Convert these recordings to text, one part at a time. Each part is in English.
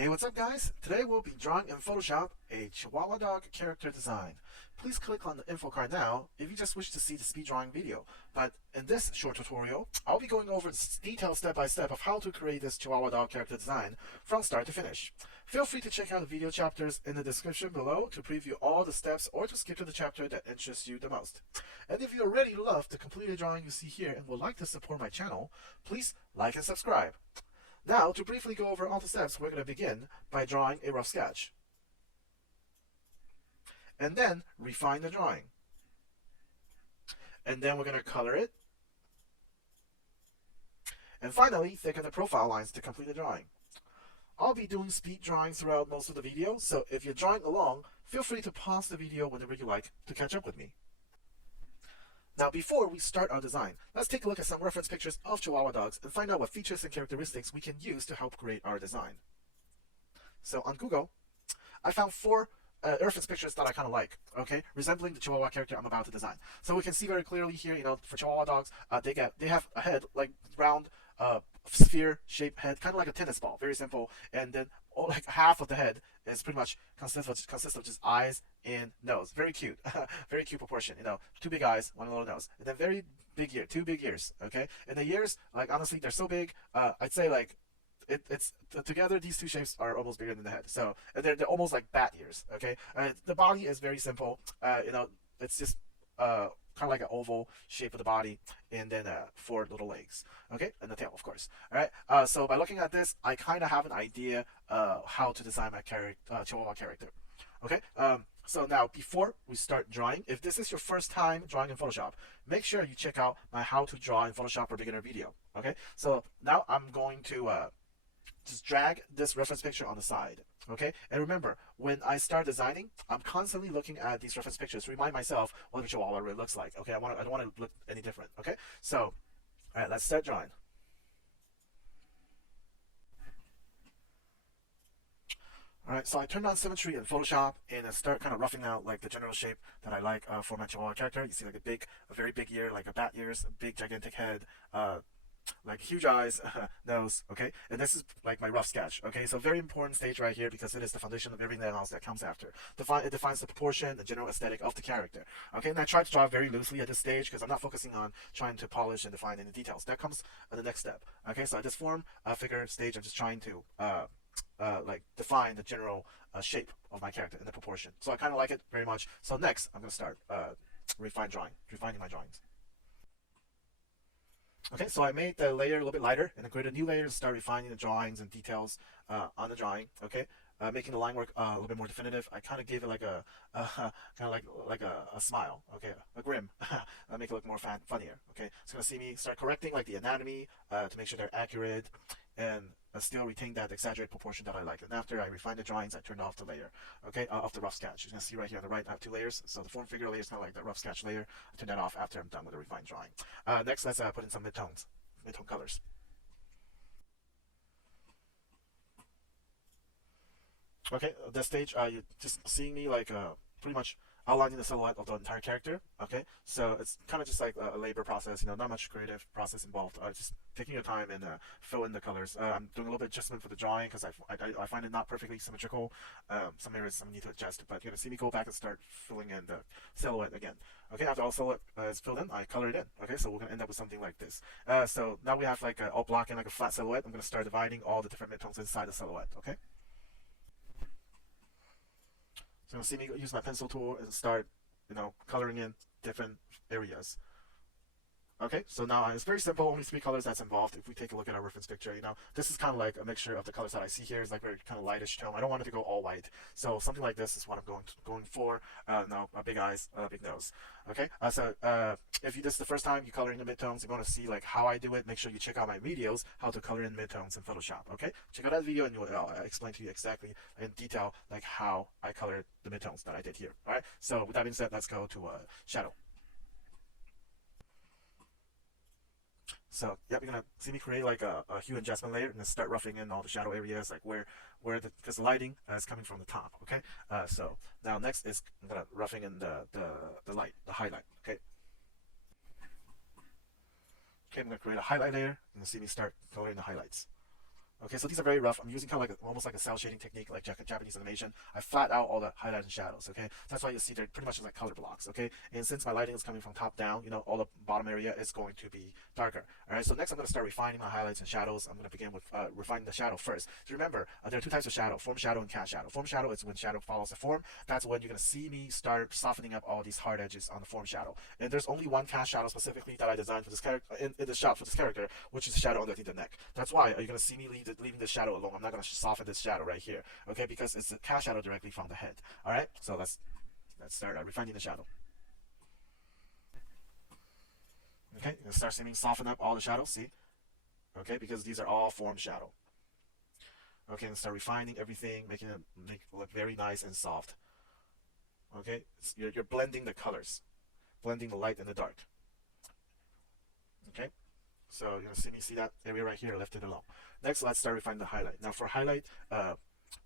Hey, what's up guys? Today we'll be drawing in Photoshop a Chihuahua dog character design. Please click on the info card now if you just wish to see the speed drawing video. But in this short tutorial, I'll be going over detailed step by step of how to create this Chihuahua dog character design from start to finish. Feel free to check out the video chapters in the description below to preview all the steps or to skip to the chapter that interests you the most. And if you already love the completed drawing you see here and would like to support my channel, please like and subscribe. Now, to briefly go over all the steps, we're going to begin by drawing a rough sketch. And then refine the drawing. And then we're going to color it. And finally, thicken the profile lines to complete the drawing. I'll be doing speed drawing throughout most of the video, so if you're drawing along, feel free to pause the video whenever you like to catch up with me. Now, before we start our design, let's take a look at some reference pictures of Chihuahua dogs and find out what features and characteristics we can use to help create our design. So on Google, I found four reference pictures that I kind of like, okay, resembling the Chihuahua character I'm about to design. So we can see very clearly here, for Chihuahua dogs, they have a head like round, sphere-shaped head, kind of like a tennis ball, very simple, and then like half of the head is pretty much consists of just eyes and nose. Very cute, very cute proportion. Two big eyes, one little nose, and then very big ear, two big ears. Okay, and the ears, like honestly, they're so big. I'd say like it's together. These two shapes are almost bigger than the head. So and they're almost like bat ears. Okay, the body is very simple. It's just kind of like an oval shape of the body, and then four little legs, okay, and the tail, of course. All right. So by looking at this, I kind of have an idea how to design my Chihuahua character. Okay. So now, before we start drawing, if this is your first time drawing in Photoshop, make sure you check out my How to Draw in Photoshop for Beginner video. Okay. So now I'm going to just drag this reference picture on the side. Okay, and remember, when I start designing, I'm constantly looking at these reference pictures to remind myself what the Chihuahua really looks like. Okay, I don't want to look any different. Okay, so all right, let's start drawing. All right, so I turned on symmetry in Photoshop and I start kind of roughing out like the general shape that I like for my Chihuahua character. You see like a very big ear, like a bat ears, a big gigantic head, like huge eyes, nose, okay? And this is like my rough sketch, okay? So very important stage right here because it is the foundation of everything else that comes after. It defines the proportion, the general aesthetic of the character, okay? And I try to draw very loosely at this stage because I'm not focusing on trying to polish and define any details. That comes at the next step, okay? So at this form figure stage, I'm just trying to like define the general shape of my character and the proportion. So I kind of like it very much. So next, I'm going to start refining my drawings. Okay, so I made the layer a little bit lighter and I created a new layer to start refining the drawings and details on the drawing. Okay, making the line work a little bit more definitive. I kind of gave it like a kind of like a smile. Okay, a grin. Make it look more funnier. Okay, so you're gonna see me start correcting like the anatomy to make sure they're accurate and still retain that exaggerated proportion that I like. And after I refine the drawings, I turned off the layer, okay, of the rough sketch. You're gonna see right here on the right, I have two layers. So the form figure layer is kind of like the rough sketch layer. I turn that off after I'm done with the refined drawing. Next, let's put in some midtone colors. Okay, at this stage, you're just seeing me like pretty much outlining the silhouette of the entire character. Okay, so it's kind of just like a labor process, not much creative process involved. Just taking your time and fill in the colors. I'm doing a little bit of adjustment for the drawing because I find it not perfectly symmetrical. Some areas I need to adjust, but you're gonna see me go back and start filling in the silhouette again. Okay, after all silhouette is filled in, I color it in. Okay, so we're gonna end up with something like this. So now we have like all black and like a flat silhouette. I'm gonna start dividing all the different midtones inside the silhouette. Okay. So you'll see me use my pencil tool and start, coloring in different areas. Okay, so now it's very simple, only three colors that's involved. If we take a look at our reference picture, this is kind of like a mixture of the colors that I see here. It's like very kind of lightish tone. I don't want it to go all white. So something like this is what I'm going for. No, big eyes, big nose. Okay, so if this is the first time you color in the midtones, you want to see like how I do it, make sure you check out my videos, how to color in midtones in Photoshop. Okay, check out that video and I'll explain to you exactly in detail like how I colored the midtones that I did here. All right, so with that being said, let's go to shadow. So yeah, you're gonna see me create like a hue adjustment layer and then start roughing in all the shadow areas, like because the lighting is coming from the top. Okay, so now next is I'm gonna roughing in the light, the highlight. Okay, I'm gonna create a highlight layer and see me start coloring the highlights. Okay, so these are very rough. I'm using kind of like almost like a cell shading technique, like Japanese animation. I flat out all the highlights and shadows. Okay, that's why you see they're pretty much like color blocks. Okay, and since my lighting is coming from top down, all the bottom area is going to be darker. All right, so next I'm going to start refining my highlights and shadows. I'm going to begin with refining the shadow first. So remember, there are two types of shadow: form shadow and cast shadow. Form shadow is when shadow follows the form. That's when you're going to see me start softening up all these hard edges on the form shadow. And there's only one cast shadow specifically that I designed for this character in the shot for this character, which is the shadow underneath the neck. That's why you're going to see me leaving this shadow alone. I'm not going to soften this shadow right here, okay? Because it's a cast shadow directly from the head. All right, so let's start refining the shadow. Okay, you're gonna start seeing me soften up all the shadows. See, okay, because these are all form shadow. Okay, and start refining everything, making it look very nice and soft. Okay, you're blending the colors, blending the light and the dark. Okay, so you're gonna see that area right here left it alone. Next, let's start refining the highlight. Now for highlight,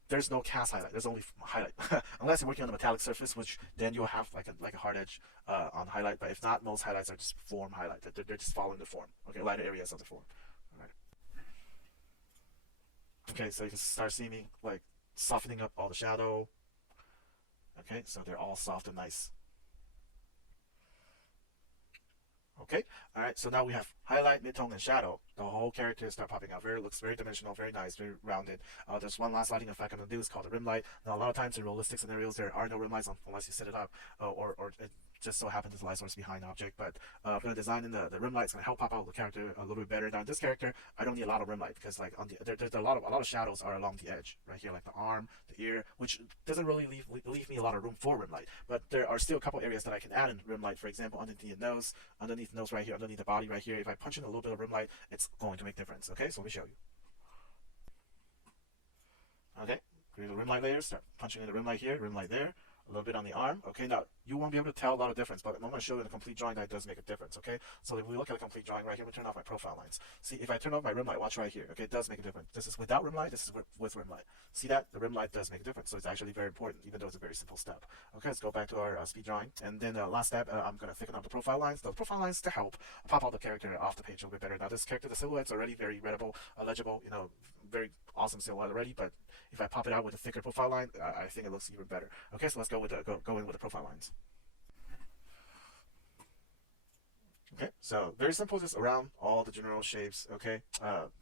there's no cast highlight. There's only highlight, unless you're working on a metallic surface, which then you'll have like a hard edge on highlight. But if not, most highlights are just form highlight. They're just following the form. Okay, lighter areas of the form. All right. Okay, so you can start seeing me like softening up all the shadow. Okay, so they're all soft and nice. Okay, all right, so now we have highlight, midtone, and shadow. The whole character start popping out. Looks very dimensional, very nice, very rounded. There's one last lighting effect I'm going to do. It's called the Rimlight. Now, a lot of times in realistic scenarios, there are no rim lights unless you set it up, or it just so happens the light source behind the object. But I'm going to design in the rim light. It's going to help pop out the character a little bit better. Now, this character, I don't need a lot of rim light because like there's a lot of shadows are along the edge right here, like the arm, the ear, which doesn't really leave me a lot of room for rim light. But there are still a couple areas that I can add in rim light. For example, underneath the nose right here, underneath the body right here. If I punch in a little bit of rim light, it's going to make difference. Okay, so let me show you. Okay, create a rim light layer. Start punching in the rim light here, rim light there. A little bit on the arm. Okay, now you won't be able to tell a lot of difference, but I'm going to show you in a complete drawing that does make a difference. Okay, so if we look at a complete drawing right here, we turn off my profile lines. See, if I turn off my rim light, watch right here. Okay, it does make a difference. This is without rim light. This is with rim light. See that the rim light does make a difference. So it's actually very important, even though it's a very simple step. Okay, let's go back to our speed drawing, and then last step, I'm going to thicken up the profile lines. The profile lines to help pop out the character off the page a little bit better. Now this character, the silhouette's already very readable, legible. Very awesome silhouette already, but if I pop it out with a thicker profile line, I think it looks even better. Okay, so let's go in with the profile lines. Okay, so very simple, just around all the general shapes. Okay,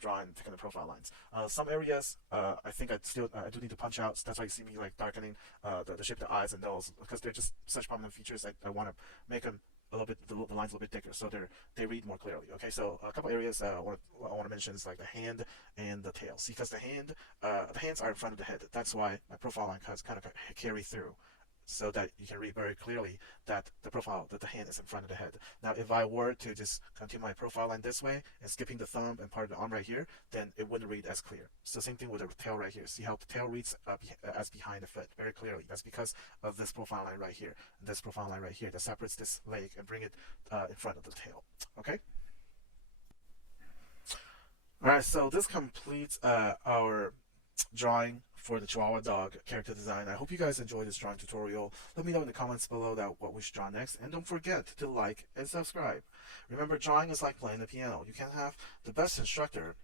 drawing, picking the profile lines. Some areas, I think I do need to punch out. So that's why you see me like darkening the shape of the eyes and nose, because they're just such prominent features. I want to make them a little bit, the lines a little bit thicker, so they read more clearly. Okay, so a couple areas I want to mention is like the hand and the tail. See, because the hands are in front of the head. That's why my profile line kind of carry through, so that you can read very clearly that the hand is in front of the head. Now, if I were to just continue my profile line this way and skipping the thumb and part of the arm right here, then it wouldn't read as clear. So same thing with the tail right here. See how the tail reads as behind the foot very clearly. That's because of this profile line right here and this profile line right here that separates this leg and bring it in front of the tail. Okay. All right. So this completes our drawing for the Chihuahua dog character design. I hope you guys enjoyed this drawing tutorial. Let me know in the comments below what we should draw next, and don't forget to like and subscribe. Remember, drawing is like playing the piano. You can have the best instructor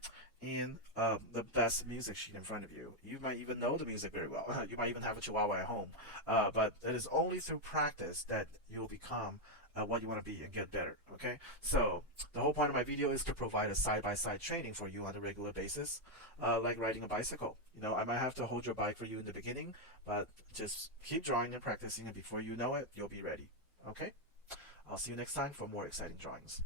and the best music sheet in front of you. You might even know the music very well. You might even have a Chihuahua at home, but it is only through practice that you will become what you want to be and get better. Okay, so the whole point of my video is to provide a side-by-side training for you on a regular basis, like riding a bicycle. I might have to hold your bike for you in the beginning, but just keep drawing and practicing, and before you know it, you'll be ready. Okay, I'll see you next time for more exciting drawings.